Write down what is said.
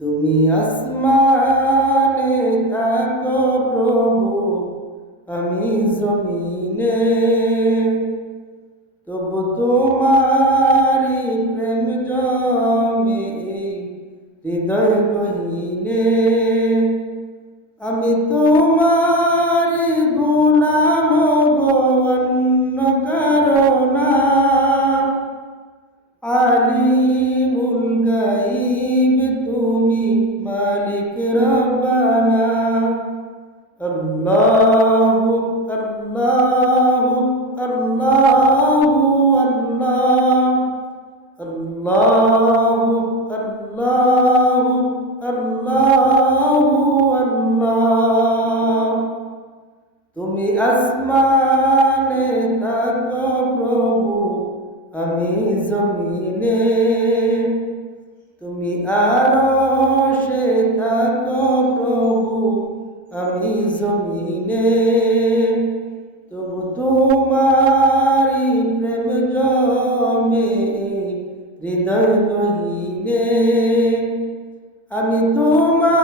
তুমি আসমানে থাকো প্রভু, আমি জমিনে, তবু তোমারি প্রেম জমে হৃদয় গহীনে। আমি তোমারি গোলাম গো, অন্য কারো না। আলিমুল গায়ব তুমি, মালিক রব্বানা। আল্লাহু আল্লাহু আল্লাহু আল্লাহ, আল্লাহু আল্লাহু আল্লাহু আল্লাহ। তুমি আসমানে থাকো প্রভু, আমি জমিনে, তুমি আরশে থাকো প্রভু, আমি জমিনে, তবু তোমারি প্রেম জমে হৃদয় গহীনে। আমি তোমার